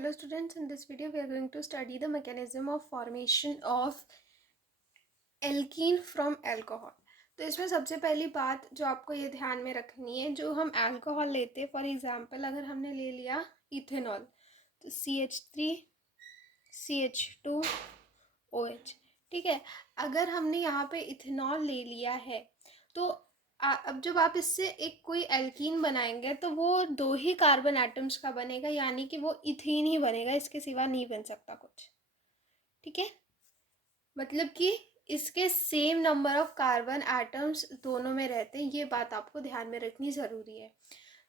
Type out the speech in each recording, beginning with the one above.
Hello students, in this video we are going to study the mechanism of formation of alkene from alcohol. तो इसमें सबसे पहली बात जो आपको ये ध्यान में रखनी है, जो हम अल्कोहल लेते हैं, फॉर एग्जांपल अगर हमने ले लिया इथेनॉल, तो CH3CH2OH, ठीक है। अगर हमने यहाँ पे इथेनॉल ले लिया है तो अब जब आप इससे एक कोई एल्कीन बनाएंगे तो वो दो ही कार्बन एटम्स का बनेगा, यानी कि वो इथीन ही बनेगा, इसके सिवा नहीं बन सकता कुछ, ठीक है। मतलब कि इसके same number of carbon atoms दोनों में रहते हैं, ये बात आपको ध्यान में रखनी ज़रूरी है,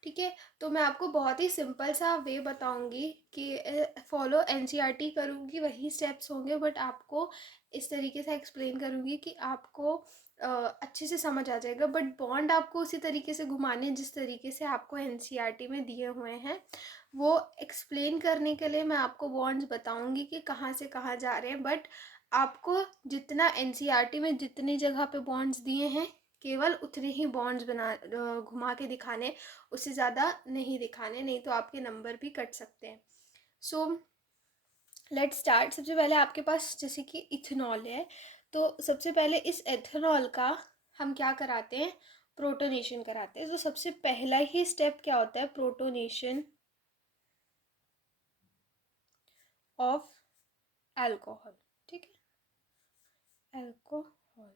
ठीक है। तो मैं आपको बहुत ही सिंपल सा वे बताऊंगी कि फॉलो एनसीईआरटी करूंगी, वही स्टेप्स होंगे, बट आपको इस तरीके से एक्सप्लेन करूंगी कि आपको अच्छे से समझ आ जाएगा। बट बॉन्ड आपको उसी तरीके से घुमाने जिस तरीके से आपको एनसीईआरटी में दिए हुए हैं, वो एक्सप्लेन करने के लिए मैं आपको बॉन्ड्स बताऊंगी कि कहाँ से कहाँ जा रहे हैं। बट आपको जितना एनसीईआरटी में जितनी जगह पे बॉन्ड्स दिए हैं, केवल उतने ही बॉन्ड्स बना घुमा के दिखाने, उससे ज़्यादा नहीं दिखाने, नहीं तो आपके नंबर भी कट सकते हैं। So let's start. सबसे पहले आपके पास जैसे कि इथेनॉल है, तो सबसे पहले इस एथेनॉल का हम क्या कराते हैं, प्रोटोनेशन कराते हैं। तो सबसे पहला ही स्टेप क्या होता है, प्रोटोनेशन ऑफ अल्कोहल, ठीक है, अल्कोहल,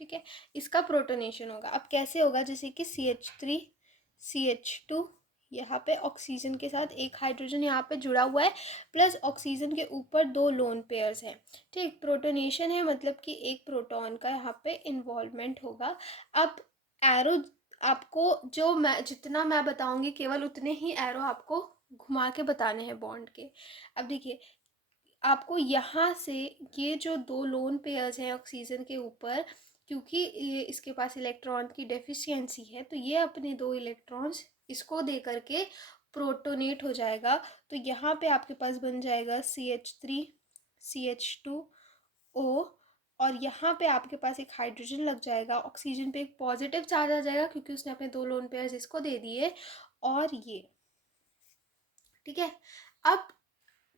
ठीक है। इसका प्रोटोनेशन होगा। अब कैसे होगा, जैसे कि CH3CH2, यहाँ पे ऑक्सीजन के साथ एक हाइड्रोजन यहाँ पे जुड़ा हुआ है, प्लस ऑक्सीजन के ऊपर दो लोन पेयर्स हैं, ठीक। प्रोटोनेशन है मतलब कि एक प्रोटॉन का यहाँ पे इन्वॉल्वमेंट होगा। अब एरो आपको जो मैं जितना मैं बताऊंगी केवल उतने ही एरो आपको घुमा के बताने हैं बॉन्ड के। अब देखिए, आपको यहाँ से ये जो दो लोन पेयर्स हैं ऑक्सीजन के ऊपर, क्योंकि ये इसके पास इलेक्ट्रॉन की डेफिशिएंसी है, तो ये अपने दो इलेक्ट्रॉन्स इसको दे करके प्रोटोनेट हो जाएगा। तो यहाँ पे आपके पास बन जाएगा CH3CH2O, और यहाँ पे आपके पास एक हाइड्रोजन लग जाएगा, ऑक्सीजन पे एक पॉजिटिव चार्ज आ जाएगा क्योंकि उसने अपने दो लोन पेयर्स इसको दे दिए, और ये, ठीक है। अब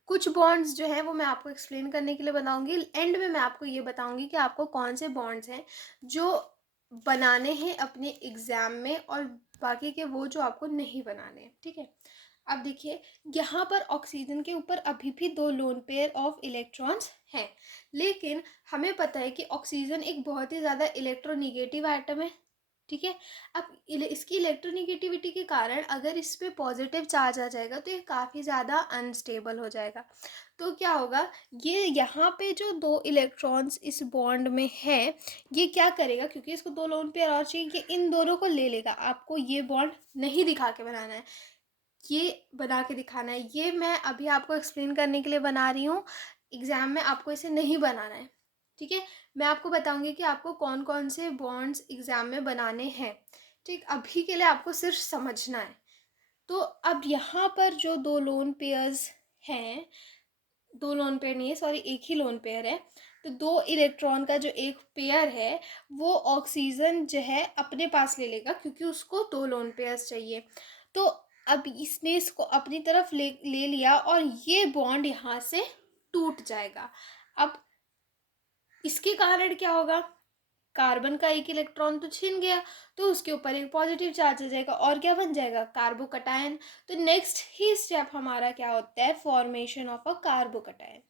कुछ बॉन्ड्स जो हैं वो मैं आपको एक्सप्लेन करने के लिए बताऊंगी, एंड में मैं आपको ये बताऊंगी कि आपको कौन से बॉन्ड्स हैं जो बनाने हैं अपने एग्ज़ाम में, और बाकी के वो जो आपको नहीं बनाने हैं, ठीक है। अब देखिए, यहाँ पर ऑक्सीजन के ऊपर अभी भी दो लोन पेयर ऑफ इलेक्ट्रॉन्स हैं, लेकिन हमें पता है कि ऑक्सीजन एक बहुत ही ज़्यादा इलेक्ट्रोनिगेटिव एटम है, ठीक है। अब इसकी इलेक्ट्रोनिगेटिविटी के कारण अगर इस पर पॉजिटिव चार्ज आ जाएगा तो ये काफ़ी ज़्यादा अनस्टेबल हो जाएगा। तो क्या होगा, ये यहाँ पे जो दो इलेक्ट्रॉन्स इस बॉन्ड में है, ये क्या करेगा, क्योंकि इसको दो लोन पेयर और चाहिए, ये इन दोनों को ले लेगा। आपको ये बॉन्ड नहीं दिखा के बनाना है, ये बना के दिखाना है। ये मैं अभी आपको एक्सप्लेन करने के लिए बना रही हूँ, एग्ज़ाम में आपको इसे नहीं बनाना है, ठीक है। मैं आपको बताऊंगी कि आपको कौन कौन से बॉन्ड्स एग्ज़ाम में बनाने हैं, ठीक। अभी के लिए आपको सिर्फ समझना है। तो अब यहाँ पर जो दो लोन पेयर्स हैं, दो लोन पेयर नहीं है, सॉरी, एक ही लोन पेयर है। तो दो इलेक्ट्रॉन का जो एक पेयर है वो ऑक्सीजन जो है अपने पास ले लेगा, क्योंकि उसको दो लोन पेयर्स चाहिए। तो अब इसने इसको अपनी तरफ ले लिया, और ये बॉन्ड यहाँ से टूट जाएगा। अब इसके कारण क्या होगा, कार्बन का एक इलेक्ट्रॉन तो छिन गया, तो उसके ऊपर एक पॉजिटिव चार्ज आ जाएगा, और क्या बन जाएगा, कार्बोकटायन। तो नेक्स्ट ही स्टेप हमारा क्या होता है, फॉर्मेशन ऑफ अ कार्बोकटायन,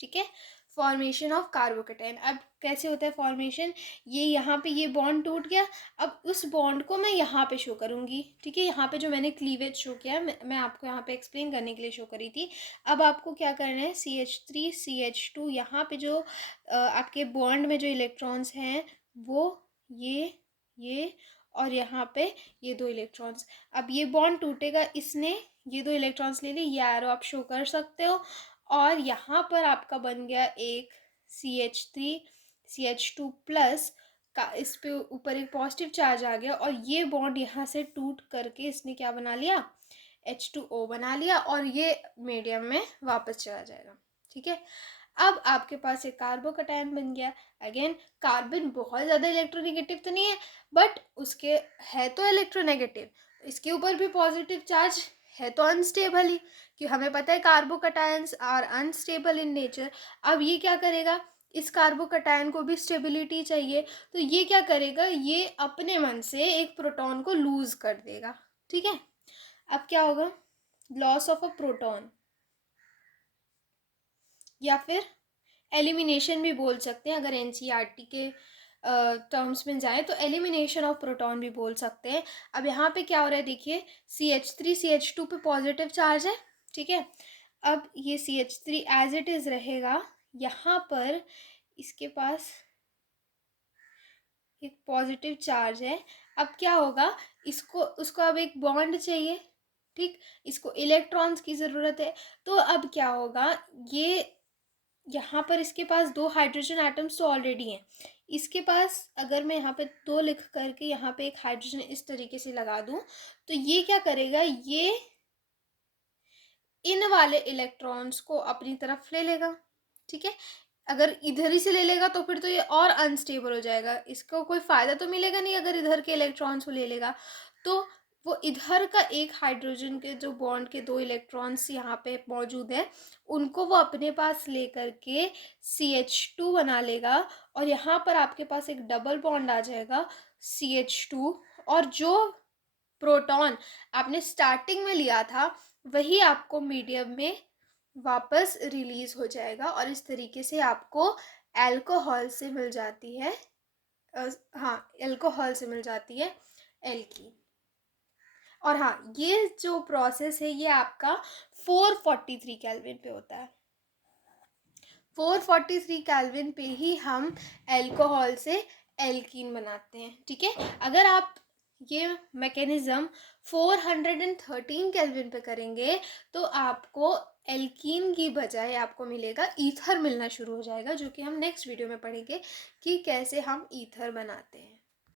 ठीक है। फॉर्मेशन ऑफ कार्बोकटायन, अब कैसे होता है फॉर्मेशन, ये यहाँ पे ये बॉन्ड टूट गया। अब उस बॉन्ड को मैं यहाँ पे शो करूँगी, ठीक है। यहाँ पे जो मैंने क्लीवेज शो किया, मैं आपको यहाँ पे एक्सप्लेन करने के लिए शो करी थी। अब आपको क्या करना है, CH3CH2, यहाँ पे जो आपके बॉन्ड में जो इलेक्ट्रॉन्स हैं वो ये और यहाँ पे ये दो इलेक्ट्रॉन्स। अब ये बॉन्ड टूटेगा, इसने ये दो इलेक्ट्रॉन्स ले लिए, ये एरो आप शो कर सकते हो, और यहाँ पर आपका बन गया एक CH3CH2 प्लस का, इस पे ऊपर एक पॉजिटिव चार्ज आ गया, और ये बॉन्ड यहाँ से टूट करके इसने क्या बना लिया, H2O बना लिया, और ये मीडियम में वापस चला जाएगा, ठीक है। अब आपके पास एक कार्बोकैटायन बन गया। अगेन कार्बन बहुत ज़्यादा इलेक्ट्रोनेगेटिव तो नहीं है, बट उसके है तो इलेक्ट्रोनेगेटिव, इसके ऊपर भी पॉजिटिव चार्ज है तो अनस्टेबल ही, कि हमें पता है carbocations are unstable in nature. अब ये क्या करेगा, इस कार्बोकैटायन को भी स्टेबिलिटी चाहिए, तो ये क्या करेगा, ये अपने मन से एक प्रोटॉन को लूज कर देगा। ठीक है, अब क्या होगा, लॉस ऑफ अ प्रोटॉन, या फिर एलिमिनेशन भी बोल सकते हैं, अगर एनसीईआरटी के टर्म्स में जाए तो एलिमिनेशन ऑफ प्रोटॉन भी बोल सकते हैं। अब यहाँ पे क्या हो रहा है, देखिए CH3 CH2 पे पॉजिटिव चार्ज है, ठीक है। अब ये CH3 एज इट इज़ रहेगा, यहाँ पर इसके पास एक पॉजिटिव चार्ज है। अब क्या होगा, इसको उसको अब एक बॉन्ड चाहिए, ठीक, इसको इलेक्ट्रॉन्स की ज़रूरत है। तो अब क्या होगा, ये यहाँ पर इसके पास 2 हाइड्रोजन एटम्स तो ऑलरेडी हैं, इसके पास अगर मैं यहाँ पे 2 लिख करके यहाँ पे एक हाइड्रोजन इस तरीके से लगा दूँ, तो ये क्या करेगा, ये इन वाले इलेक्ट्रॉन्स को अपनी तरफ ले लेगा। ठीक है, अगर इधर ही से ले लेगा तो फिर तो ये और अनस्टेबल हो जाएगा, इसको कोई फ़ायदा तो मिलेगा नहीं अगर इधर के इलेक्ट्रॉन्स को ले लेगा। तो वो इधर का एक हाइड्रोजन के जो बॉन्ड के 2 इलेक्ट्रॉन्स यहाँ पे मौजूद हैं, उनको वो अपने पास ले करके CH2 बना लेगा, और यहाँ पर आपके पास एक डबल बॉन्ड आ जाएगा CH2, और जो प्रोटॉन आपने स्टार्टिंग में लिया था वही आपको मीडियम में वापस रिलीज हो जाएगा, और इस तरीके से आपको अल्कोहल से मिल जाती है, हाँ अल्कोहल से मिल जाती है एल्कीन। और हाँ, ये जो प्रोसेस है ये आपका 443 केल्विन पे होता है। 443 केल्विन पे ही हम अल्कोहल से एल्कीन बनाते हैं। ठीक है, अगर आप ये मैकेनिज़्म 413 केल्विन पे करेंगे तो आपको एल्कीन की बजाय आपको मिलेगा ईथर, मिलना शुरू हो जाएगा, जो कि हम नेक्स्ट वीडियो में पढ़ेंगे कि कैसे हम ईथर बनाते हैं।